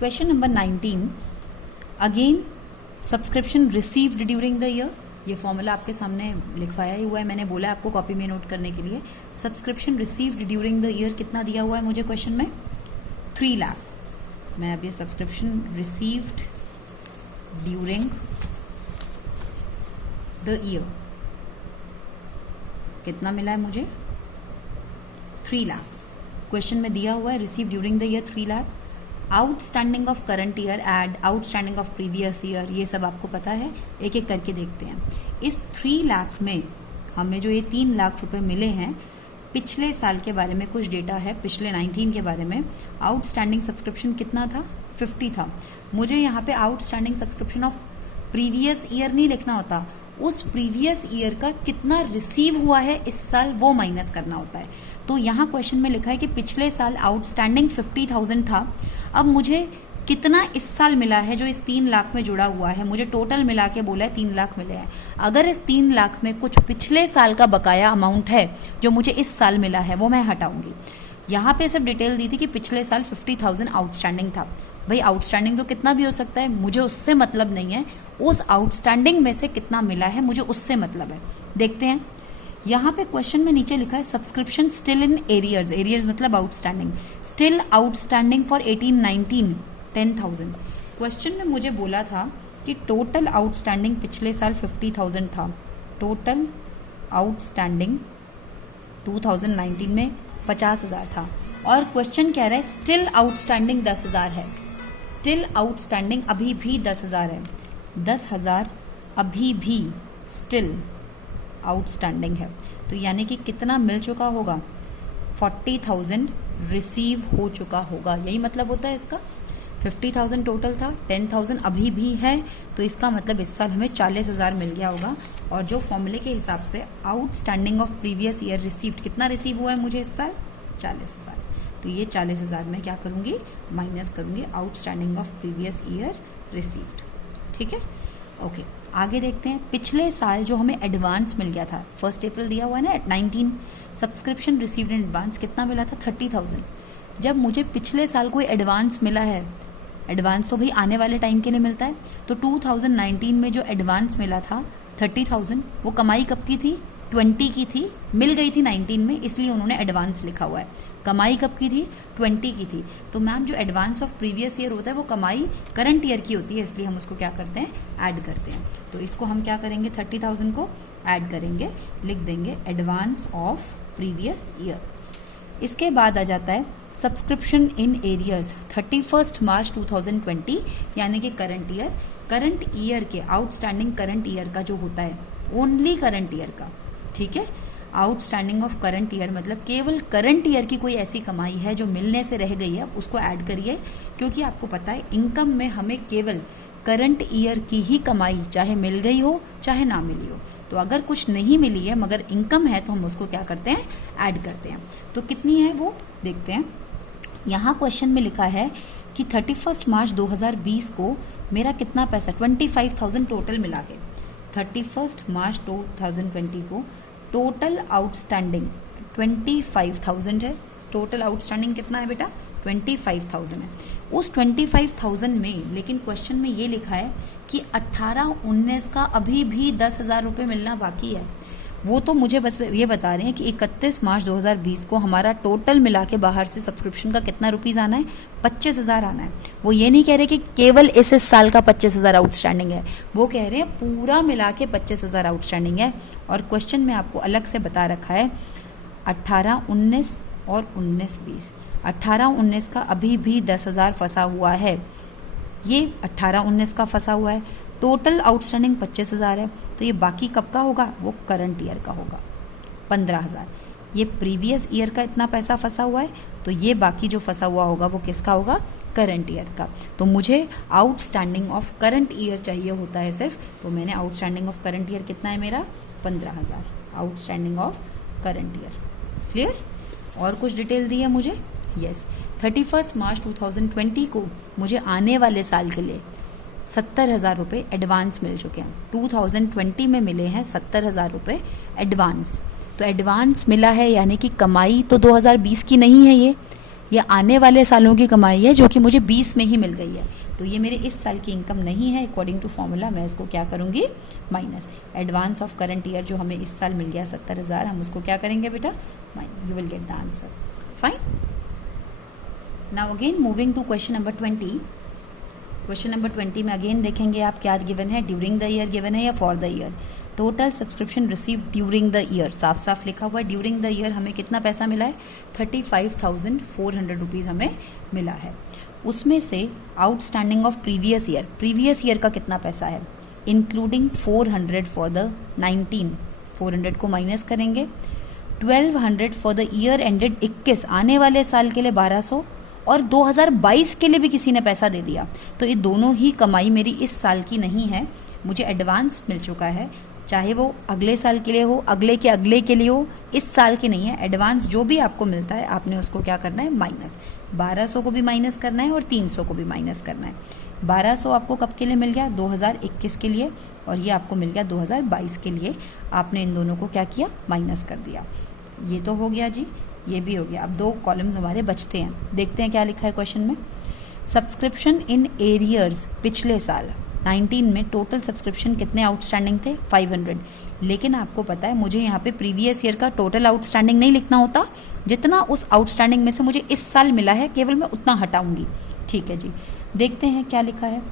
Question number 19, again subscription received during the year. ये formula आपके सामने लिखवाया ही हुआ है, मैंने बोला आपको कॉपी में नोट करने के लिए। Subscription received during the year कितना दिया हुआ है मुझे क्वेश्चन में? 3 लाख। मैं अभी subscription received during the year कितना मिला है मुझे? 3 लाख। क्वेश्चन में दिया हुआ है receive during the year 3 lakh. Outstanding of current year add outstanding of previous year, ये सब आपको पता है, एक एक करके देखते हैं। इस 3 लाख में हमें जो ये 3 लाख रुपए मिले हैं, पिछले साल के बारे में कुछ डेटा है, पिछले 19 के बारे में। आउटस्टैंडिंग सब्सक्रिप्शन कितना था? 50 था। मुझे यहाँ पे outstanding subscription of previous year नहीं लिखना होता, उस प्रीवियस ईयर का कितना रिसीव हुआ है इस साल वो माइनस करना होता है। तो यहाँ क्वेश्चन में लिखा है कि पिछले साल आउटस्टैंडिंग 50,000 था, अब मुझे कितना इस साल मिला है जो इस 3 लाख में जुड़ा हुआ है। मुझे टोटल मिला के बोला है 3 लाख मिले हैं। अगर इस 3 लाख में कुछ पिछले साल का बकाया अमाउंट है जो मुझे इस साल मिला है, वो मैं हटाऊंगी। यहाँ पे सब डिटेल दी थी कि पिछले साल 50,000 आउटस्टैंडिंग था। भाई आउटस्टैंडिंग तो कितना भी हो सकता है, मुझे उससे मतलब नहीं है, उस आउटस्टैंडिंग में से कितना मिला है मुझे उससे मतलब है। देखते हैं, यहाँ पे क्वेश्चन में नीचे लिखा है subscription still in arrears, arrears मतलब outstanding, still outstanding for 18-19 10,000। Question में मुझे बोला था कि टोटल आउटस्टैंडिंग पिछले साल 50,000 था, टोटल आउटस्टैंडिंग 2019 में 50,000 था, और क्वेश्चन कह रहा है स्टिल आउटस्टैंडिंग 10,000 है। स्टिल आउटस्टैंडिंग अभी भी 10,000 है, 10,000 अभी भी स्टिल आउटस्टैंडिंग है। तो यानी कि कितना मिल चुका होगा? 40,000 रिसीव हो चुका होगा, यही मतलब होता है इसका। 50,000 टोटल था, 10,000 अभी भी है, तो इसका मतलब इस साल हमें 40,000 मिल गया होगा। और जो फॉर्मूले के हिसाब से outstanding of previous year received, कितना रिसीव हुआ है मुझे इस साल? 40,000। तो ये 40,000 में क्या करूंगी? माइनस करूंगी outstanding of previous year received. ठीक है, ओके। आगे देखते हैं, पिछले साल जो हमें एडवांस मिल गया था, 1 अप्रैल दिया हुआ है ना 19, सब्सक्रिप्शन रिसीव्ड इन एडवांस कितना मिला था? 30,000। जब मुझे पिछले साल कोई एडवांस मिला है, एडवांस तो भाई आने वाले टाइम के लिए मिलता है, तो 2019 में जो एडवांस मिला था 30,000, वो कमाई कब की थी? 20 की थी, मिल गई थी 19 में, इसलिए उन्होंने एडवांस लिखा हुआ है। कमाई कब की थी? 20 की थी। तो मैम जो एडवांस ऑफ प्रीवियस ईयर होता है वो कमाई करंट ईयर की होती है, इसलिए हम उसको क्या करते हैं? ऐड करते हैं। तो इसको हम क्या करेंगे? 30,000 को ऐड करेंगे, लिख देंगे एडवांस ऑफ प्रीवियस ईयर। इसके बाद आ जाता है सब्सक्रिप्शन इन एरियर्स 31 मार्च 2020, यानी कि करंट ईयर। करंट ईयर के आउटस्टैंडिंग करंट ईयर का जो होता है, ओनली करंट ईयर का, ठीक है। आउटस्टैंडिंग ऑफ करंट ईयर मतलब केवल करंट ईयर की कोई ऐसी कमाई है जो मिलने से रह गई है, उसको ऐड करिए। क्योंकि आपको पता है इनकम में हमें केवल करंट ईयर की ही कमाई, चाहे मिल गई हो चाहे ना मिली हो। तो अगर कुछ नहीं मिली है मगर इनकम है तो हम उसको क्या करते हैं? ऐड करते हैं। तो कितनी है वो देखते हैं। यहाँ क्वेश्चन में लिखा है कि 31 मार्च 2020 को मेरा कितना पैसा, 25,000 टोटल मिला के। 31 मार्च 2020 को टोटल आउटस्टैंडिंग 25,000 है। टोटल आउटस्टैंडिंग कितना है बेटा? 25,000 है। उस 25,000 में लेकिन क्वेश्चन में ये लिखा है कि 18-19 का अभी भी 10,000 रुपये मिलना बाकी है। वो तो मुझे बस ये बता रहे हैं कि 31 मार्च 2020 को हमारा टोटल मिला के बाहर से सब्सक्रिप्शन का कितना रुपीज़ आना है? 25,000 आना है। वो ये नहीं कह रहे कि केवल इस साल का 25,000 आउटस्टैंडिंग है, वो कह रहे हैं पूरा मिला के 25,000 आउटस्टैंडिंग है। और क्वेश्चन में आपको अलग से बता रखा है 18-19 और 19-20। 18-19 का अभी भी 10,000 फंसा हुआ है, ये 18-19 का फंसा हुआ है। टोटल आउटस्टैंडिंग 25,000 है, तो ये बाकी कब का होगा? वो करंट ईयर का होगा 15,000। ये प्रीवियस ईयर का इतना पैसा फंसा हुआ है, तो ये बाकी जो फंसा हुआ होगा वो किसका होगा? करंट ईयर का। तो मुझे आउटस्टैंडिंग ऑफ करंट ईयर चाहिए होता है सिर्फ, तो मैंने आउटस्टैंडिंग ऑफ करंट ईयर कितना है मेरा? 15,000 outstanding of current year. Clear? और कुछ डिटेल दी है मुझे? यस। 31 मार्च 2020 को मुझे आने वाले साल के लिए 70,000 रुपये एडवांस मिल चुके हैं। 2020 में मिले हैं 70,000 रुपये एडवांस। तो एडवांस मिला है यानी कि कमाई तो 2020 की नहीं है, ये आने वाले सालों की कमाई है जो कि मुझे 20 में ही मिल गई है, तो ये मेरे इस साल की इनकम नहीं है। अकॉर्डिंग टू फॉर्मूला मैं इसको क्या करूँगी, minus. Advance of current year जो हमें इस साल मिल गया 70,000, हम उसको क्या करेंगे बेटा, minus. You will get the answer. Fine. Now again moving to question number 20। Question number 20 में अगेन देखेंगे आप क्या गिवन है, ड्यूरिंग द ईयर गिवन है या for the year. Total subscription receive during the year, साफ साफ लिखा हुआ है ड्यूरिंग द ईयर हमें कितना पैसा मिला है, 35,400 रुपीज़ हमें मिला है। उसमें से आउटस्टैंडिंग ऑफ प्रीवियस ईयर का कितना पैसा है, इंक्लूडिंग 400 फॉर द 19, 400 को माइनस करेंगे, 1200 फॉर द ईयर एंडेड 21, आने वाले साल के लिए 1200, और 2022 के लिए भी किसी ने पैसा दे दिया। तो ये दोनों ही कमाई मेरी इस साल की नहीं है, मुझे एडवांस मिल चुका है, चाहे वो अगले साल के लिए हो, अगले के लिए हो, इस साल की नहीं है। एडवांस जो भी आपको मिलता है आपने उसको क्या करना है, माइनस। 1200 को भी माइनस करना है और 300 को भी माइनस करना है। 1200 आपको कब के लिए मिल गया, 2021 के लिए, और ये आपको मिल गया 2022 के लिए। आपने इन दोनों को क्या किया, माइनस कर दिया। ये तो हो गया जी, ये भी हो गया। अब 2 कॉलम्स हमारे बचते हैं, देखते हैं क्या लिखा है क्वेश्चन में। सब्सक्रिप्शन इन एरियर्स, पिछले साल 19 में टोटल सब्सक्रिप्शन कितने आउटस्टैंडिंग थे, 500। लेकिन आपको पता है मुझे यहाँ पे प्रीवियस ईयर का टोटल आउटस्टैंडिंग नहीं लिखना होता, जितना उस आउटस्टैंडिंग में से मुझे इस साल मिला है केवल मैं उतना हटाऊंगी। ठीक है जी, देखते हैं क्या लिखा है।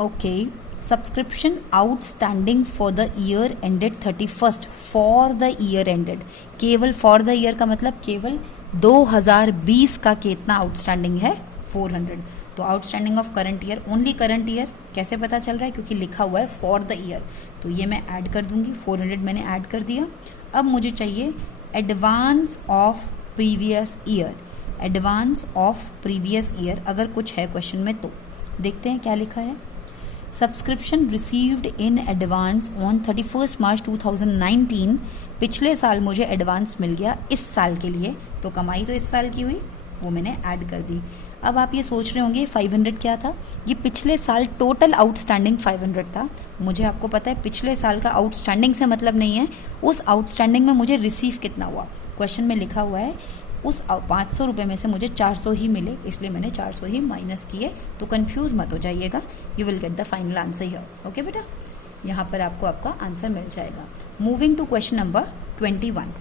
Okay, subscription outstanding for the year ended 31st, for the year ended, केवल फॉर द ईयर का मतलब केवल 2020 का कितना आउटस्टैंडिंग है, 400। तो outstanding of current year, only current year कैसे पता चल रहा है, क्योंकि लिखा हुआ है फॉर द ईयर, तो ये मैं ऐड कर दूंगी, 400 मैंने ऐड कर दिया। अब मुझे चाहिए advance of previous year, advance of previous year अगर कुछ है क्वेश्चन में तो देखते हैं क्या लिखा है। Subscription received in advance on 31 मार्च 2019, पिछले साल मुझे एडवांस मिल गया इस साल के लिए, तो कमाई तो इस साल की हुई, वो मैंने ऐड कर दी। अब आप ये सोच रहे होंगे 500 क्या था, ये पिछले साल टोटल आउटस्टैंडिंग 500 था। मुझे आपको पता है पिछले साल का आउटस्टैंडिंग से मतलब नहीं है, उस आउटस्टैंडिंग में मुझे रिसीव कितना हुआ, क्वेश्चन में लिखा हुआ है उस 500 रुपये में से मुझे 400 ही मिले, इसलिए मैंने 400 ही माइनस किए। तो कंफ्यूज मत हो जाइएगा, you will get the final answer here. Okay बेटा, यहाँ पर आपको आपका आंसर मिल जाएगा। Moving to question number 21।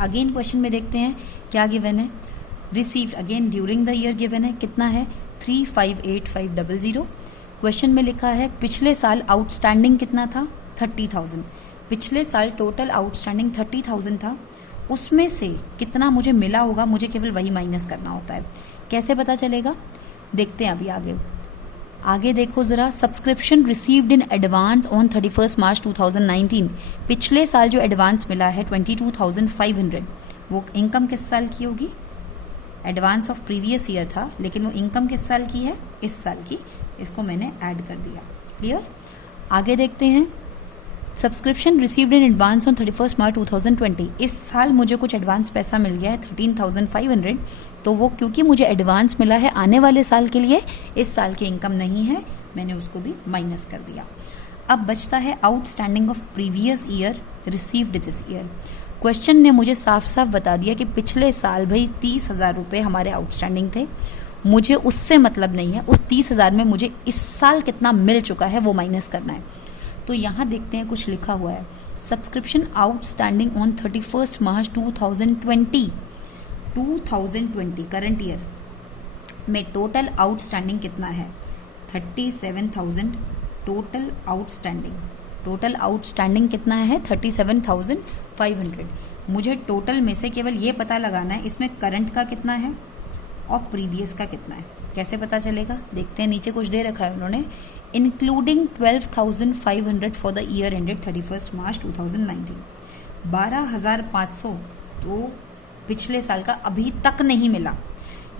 Again question में देखते हैं क्या गिवन है। Received again during the year given है, कितना है 358500। क्वेश्चन में लिखा है पिछले साल आउटस्टैंडिंग कितना था, 30,000। पिछले साल टोटल आउटस्टैंडिंग 30,000 था, उसमें से कितना मुझे मिला होगा, मुझे केवल वही माइनस करना होता है। कैसे पता चलेगा, देखते हैं अभी आगे देखो जरा। Subscription received in advance on 31 मार्च 2019, पिछले साल जो एडवांस मिला है 22,500, वो इनकम किस साल की होगी, एडवांस ऑफ प्रीवियस ईयर था, लेकिन वो इनकम किस साल की है, इस साल की। इसको मैंने ऐड कर दिया। क्लियर। आगे देखते हैं। Subscription received in advance on 31 मार्च 2020, इस साल मुझे कुछ एडवांस पैसा मिल गया है 13,500, तो वो क्योंकि मुझे एडवांस मिला है आने वाले साल के लिए, इस साल की इनकम नहीं है, मैंने उसको भी माइनस कर दिया। अब बचता है outstanding of previous year received this year. Question ने मुझे साफ साफ बता दिया कि पिछले साल भाई 30,000 रुपये हमारे आउटस्टैंडिंग थे, मुझे उससे मतलब नहीं है, उस 30,000 में मुझे इस साल कितना मिल चुका है वो माइनस करना है। तो यहाँ देखते हैं कुछ लिखा हुआ है, subscription outstanding on 31 March 2020 current year में टोटल आउटस्टैंडिंग कितना है, 37,000 टोटल आउटस्टैंडिंग कितना है, 37,500। मुझे टोटल में से केवल ये पता लगाना है इसमें करंट का कितना है और प्रीवियस का कितना है। कैसे पता चलेगा, देखते हैं। नीचे कुछ दे रखा है उन्होंने, including 12,500 for the year ended 31 मार्च 2019, 12,500 तो पिछले साल का अभी तक नहीं मिला,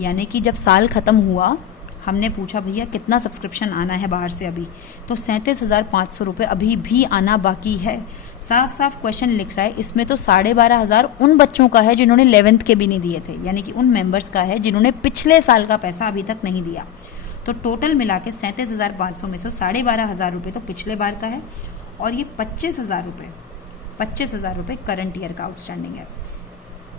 यानी कि जब साल खत्म हुआ हमने पूछा भैया कितना सब्सक्रिप्शन आना है बाहर से, अभी तो 37,500 रुपये अभी भी आना बाकी है। साफ साफ क्वेश्चन लिख रहा है, इसमें तो 12,500 उन बच्चों का है जिन्होंने 11th के भी नहीं दिए थे, यानी कि उन मेंबर्स का है जिन्होंने पिछले साल का पैसा अभी तक नहीं दिया। तो टोटल मिला के 37,500 में से 12,500 रुपये तो पिछले बार का है, और ये 25,000 रुपये करंट ईयर का आउटस्टैंडिंग है।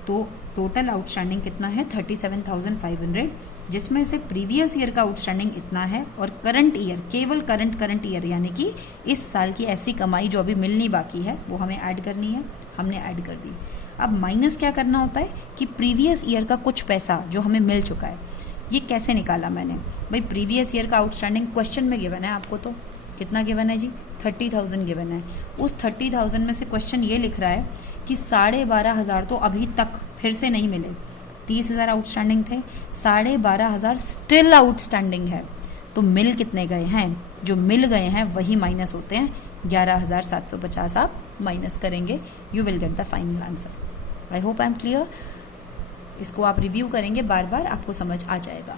तो टोटल आउटस्टैंडिंग कितना है 37,500, जिसमें से प्रीवियस ईयर का आउटस्टैंडिंग इतना है और करंट ईयर, केवल करंट ईयर यानी कि इस साल की ऐसी कमाई जो अभी मिलनी बाकी है वो हमें ऐड करनी है, हमने ऐड कर दी। अब माइनस क्या करना होता है कि प्रीवियस ईयर का कुछ पैसा जो हमें मिल चुका है, ये कैसे निकाला मैंने भाई, प्रीवियस ईयर का आउटस्टैंडिंग क्वेश्चन में गिवन है आपको, तो कितना गिवन है जी 30,000 गिवन है। उस 30,000 में से क्वेश्चन ये लिख रहा है कि 12,500 तो अभी तक फिर से नहीं मिले, 30,000 आउटस्टैंडिंग थे, 12,500 स्टिल आउटस्टैंडिंग है, तो मिल कितने गए हैं, जो मिल गए हैं वही माइनस होते हैं, 11,750 आप माइनस करेंगे, you will get the final answer. I hope I am clear. इसको आप रिव्यू करेंगे बार बार, आपको समझ आ जाएगा।